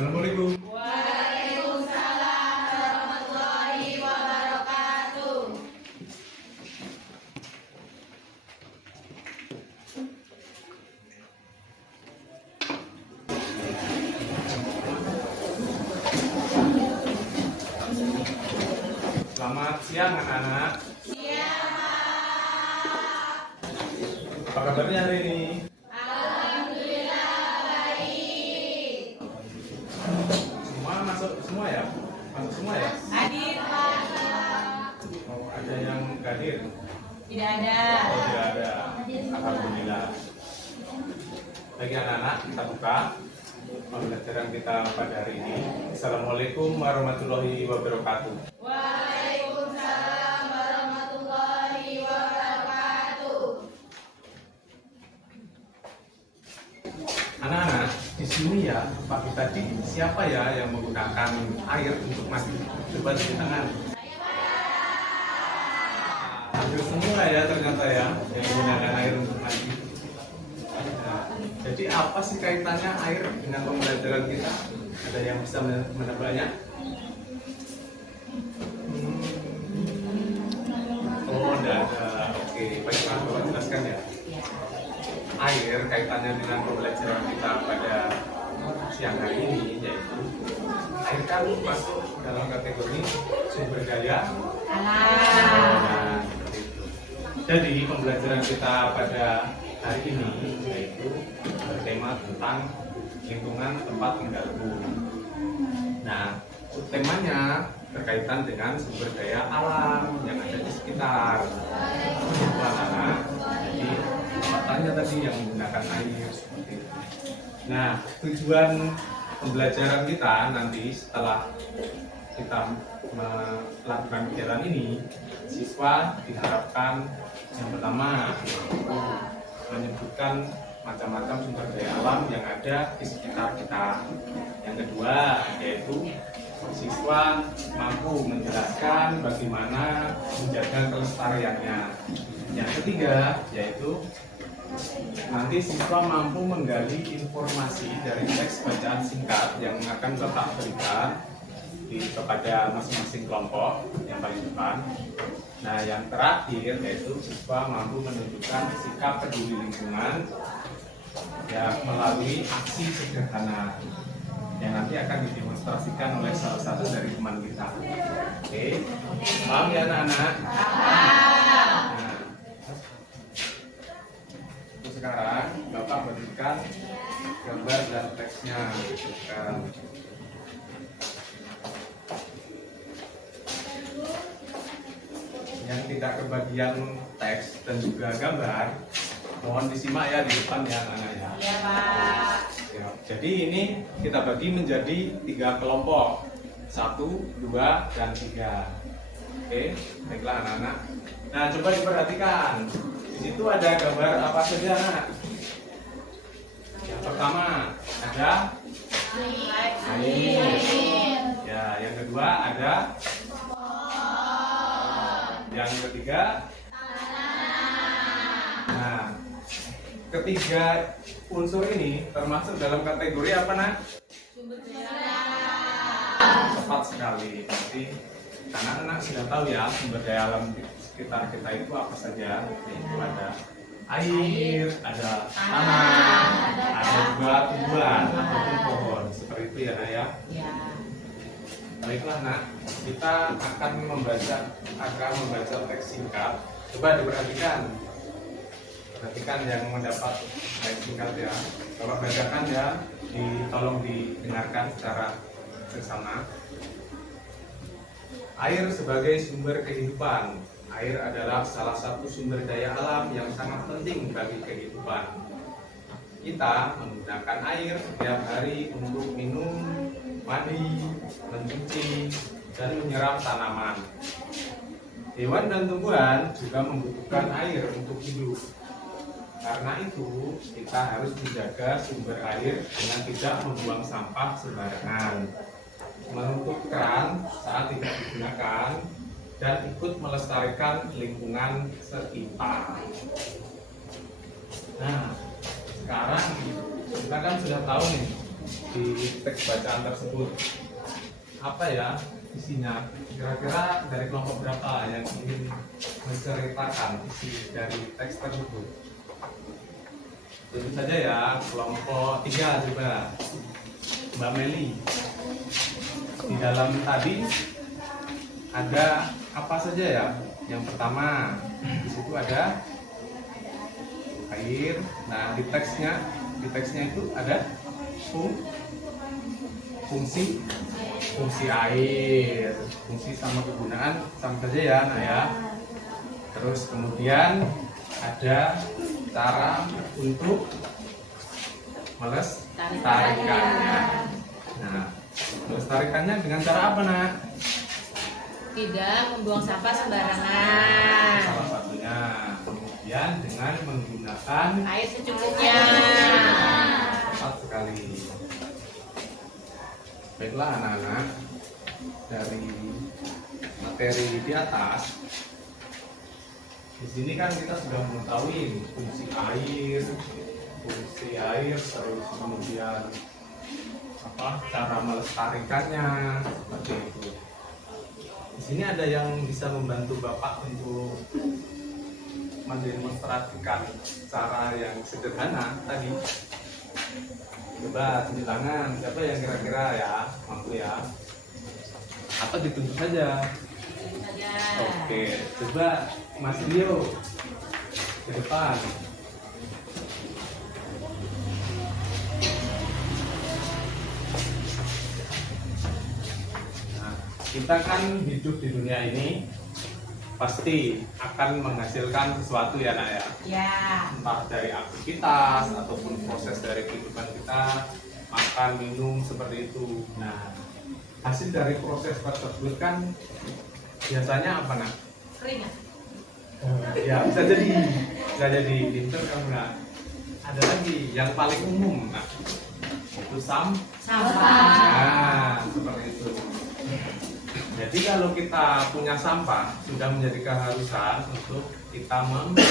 Assalamualaikum. Waalaikumsalam warahmatullahi wabarakatuh. Selamat siang anak-anak. Siang. Apa kabarnya hari ini? Alhamdulillah baik. Semua masuk semua ya? Masuk semua ya? Hadir Pak? Oh, ada yang nggak hadir? Tidak ada. Oh, tidak ada. Alhamdulillah. Bagi anak-anak kita buka pembelajaran kita pada hari ini. Assalamualaikum warahmatullahi wabarakatuh. Waalaikumsalam warahmatullahi wabarakatuh. Anak-anak, di sini ya, pagi tadi siapa ya yang menggunakan air untuk mandi? Coba cuci tangan. Hampir semua ya ternyata ya yang menggunakan air untuk mandi. Nah, jadi apa sih kaitannya air dengan pembelajaran kita? Ada yang bisa menebaknya? Oh, tidak ada. Oke, baiklah, Bapak jelaskan ya. Air kaitannya dengan pembelajaran kita pada siang hari ini, yaitu air kan masuk dalam kategori sumber daya Alam. nah, seperti itu. Jadi pembelajaran kita pada hari ini yaitu bertema tentang lingkungan tempat tinggalku. Nah, temanya berkaitan dengan sumber daya alam yang ada di sekitar. Anak-anak, jadi tanya tadi yang menggunakan air seperti itu. Nah, tujuan pembelajaran kita nanti setelah kita melakukan kegiatan ini, siswa diharapkan yang pertama menyebutkan macam-macam sumber daya alam yang ada di sekitar kita. Yang kedua yaitu siswa mampu menjelaskan bagaimana menjaga kelestariannya. Yang ketiga yaitu nanti siswa mampu menggali informasi dari teks bacaan singkat yang akan Bapak berikan kepada masing-masing kelompok yang paling depan. Nah, yang terakhir yaitu siswa mampu menunjukkan sikap peduli lingkungan ya melalui aksi sederhana yang nanti akan didemonstrasikan oleh salah satu dari teman kita. Oke, paham ya anak-anak? Nah, sekarang Bapak berikan gambar dan teksnya. Sekarang yang tidak kebagian teks dan juga gambar, mohon disimak ya di depan ya anak-anak ya. Iya Pak. Ya, jadi ini kita bagi menjadi 3 kelompok, 1, 2, dan 3. Oke, baiklah anak-anak. Nah, coba diperhatikan. Di situ ada gambar apa saja, anak? Yang pertama ada air. Ya, yang kedua ada. Yang ketiga. Nah, ketiga unsur ini termasuk dalam kategori apa, nak? Sumber daya. Tepat sekali. Jadi anak-anak sudah tahu ya sumber daya alam di sekitar kita itu apa saja. Yaitu ada air, ada tanah, ada juga tumbuhan ataupun pohon. Seperti itu ya, nak ya. Ya. Baiklah, nak. Kita akan membaca teks singkat. Coba diperhatikan. Perhatikan yang mendapat teks singkat ya. Bapak bacakan ya. Tolong didengarkan secara bersama. Air sebagai sumber kehidupan. Air adalah salah satu sumber daya alam yang sangat penting bagi kehidupan. Kita menggunakan air setiap hari untuk minum, mandi, mencuci, dan menyiram tanaman. Hewan dan tumbuhan juga membutuhkan air untuk hidup. Karena itu, kita harus menjaga sumber air dengan tidak membuang sampah sembarangan, menutup keran saat tidak digunakan, dan ikut melestarikan lingkungan sekitar. Nah, sekarang kita kan sudah tahu nih di teks bacaan tersebut. Apa ya isinya? Kira-kira dari kelompok berapa yang ingin menceritakan isi dari teks tersebut? Tentu saja ya, kelompok 3 coba. Mbak Meli. Di dalam tadi ada apa saja ya? Yang pertama, di situ ada air. Nah, di teksnya itu ada fungsi air, fungsi sama kegunaan sama saja ya, nah ya. Terus kemudian ada cara untuk melestarikannya. Nah, melestarikannya dengan cara apa, Nak? Tidak membuang sampah sembarangan. Salah satunya. Kemudian dengan menggunakan Air secukupnya. tepat sekali. Baiklah anak-anak, dari materi di atas, di sini kan kita sudah mengetahui fungsi air, terus kemudian cara melestarikannya seperti itu. Di sini ada yang bisa membantu Bapak untuk mendemonstrasikan cara yang sederhana tadi. Coba tunjuk tangan, siapa yang kira-kira ya mampu ya? Atau ditunjuk saja? Oke, coba Mas Rio ke depan. Nah, kita kan hidup di dunia ini pasti akan menghasilkan sesuatu ya, Nak ya. Ya. Entah dari aktivitas ataupun proses dari kehidupan kita, makan, minum seperti itu. Nah, hasil dari proses tersebut kan biasanya apa, Nak? Keringat. Ya bisa jadi pinter kamu, Nak. Ada lagi yang paling umum, Nak, itu Sampah. Nah, seperti itu. Jadi kalau kita punya sampah, sudah menjadi keharusan untuk kita membuangnya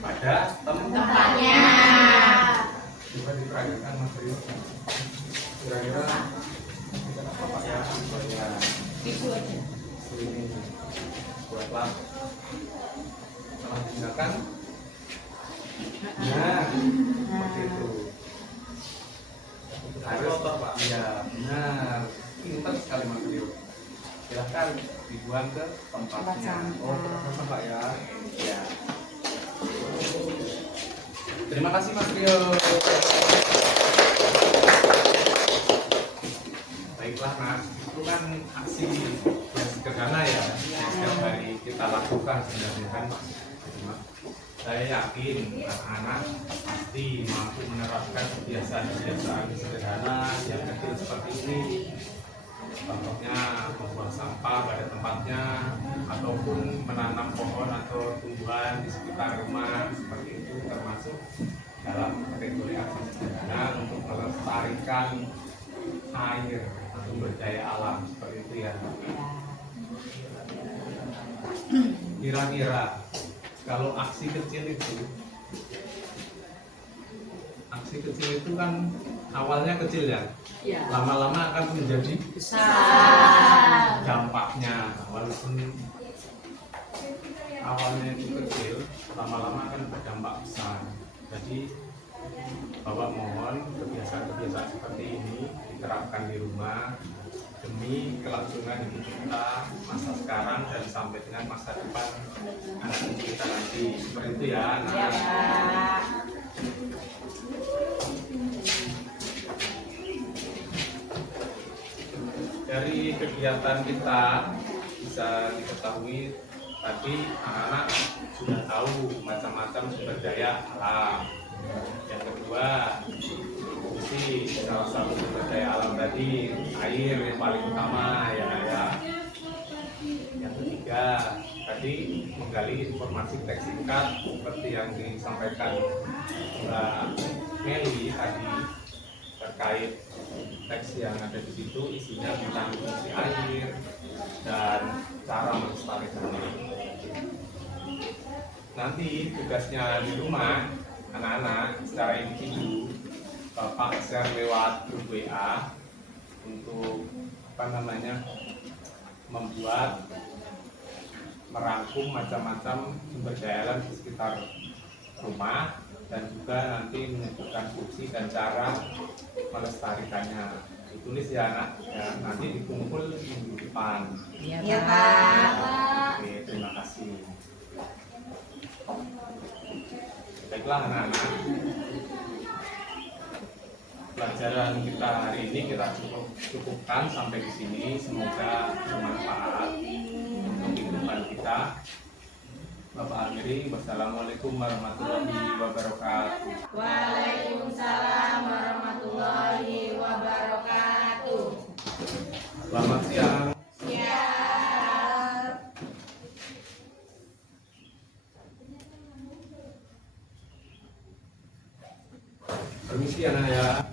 pada Tempatnya. Coba diperagakan Mas Rio. Kira-kira apa Pak ya? Ya, Tisu aja. ini buatlah. Setelah digunakan, nah seperti itu. Harus Pak. Ya, benar. Pintar sekali Mas Rio. Silahkan dibuang ke tempatnya. Oh, terima Pak ya. Ya. Terima kasih Mas Rio. Baiklah Mas, itu kan aksi yang sederhana ya, setiap hari kita lakukan sebenarnya kan. Saya yakin anak-anak pasti mampu menerapkan kebiasaan-kebiasaan sederhana yang kecil seperti ini. Contohnya membuang sampah pada tempatnya, ataupun menanam pohon atau tumbuhan di sekitar rumah seperti itu, termasuk dalam kategori aksi sederhana untuk melestarikan air atau sumber daya alam seperti itu ya. Kira-kira kalau aksi kecil itu kan awalnya kecil ya, lama-lama akan menjadi Besar. dampaknya, walaupun awalnya itu kecil, lama-lama akan berdampak besar. Jadi Bapak mohon kebiasaan-kebiasaan seperti ini diterapkan di rumah demi kelangsungan hidup kita masa sekarang dan sampai dengan masa depan anak kita nanti. Seperti itu ya, anak. Ya, Pak. Dari kegiatan kita bisa diketahui tadi anak-anak sudah tahu macam-macam sumber daya alam. Yang kedua, fungsi salah satu sumber daya alam tadi air yang paling utama ya. Yang ketiga, tadi menggali informasi teks singkat seperti yang disampaikan Mbak Meli tadi terkait teks yang ada di situ, isinya tentang fungsi air dan cara melestarikannya. Nanti tugasnya di rumah anak-anak secara individu Bapak share lewat grup WA untuk membuat merangkum macam-macam sumber daya alam di sekitar rumah dan juga nanti menyebutkan fungsi dan cara melestarikannya. Ditulis ya anak, ya, nanti dikumpul minggu depan. Iya, Pak. Oke, terima kasih. Baiklah anak-anak, pelajaran kita hari ini kita cukupkan sampai di sini. Semoga bermanfaat untuk kehidupan kita. Bapak akhiri, wassalamualaikum warahmatullahi wabarakatuh. Waalaikumsalam warahmatullahi wabarakatuh. Selamat siang. Siap. Permisi anak ya.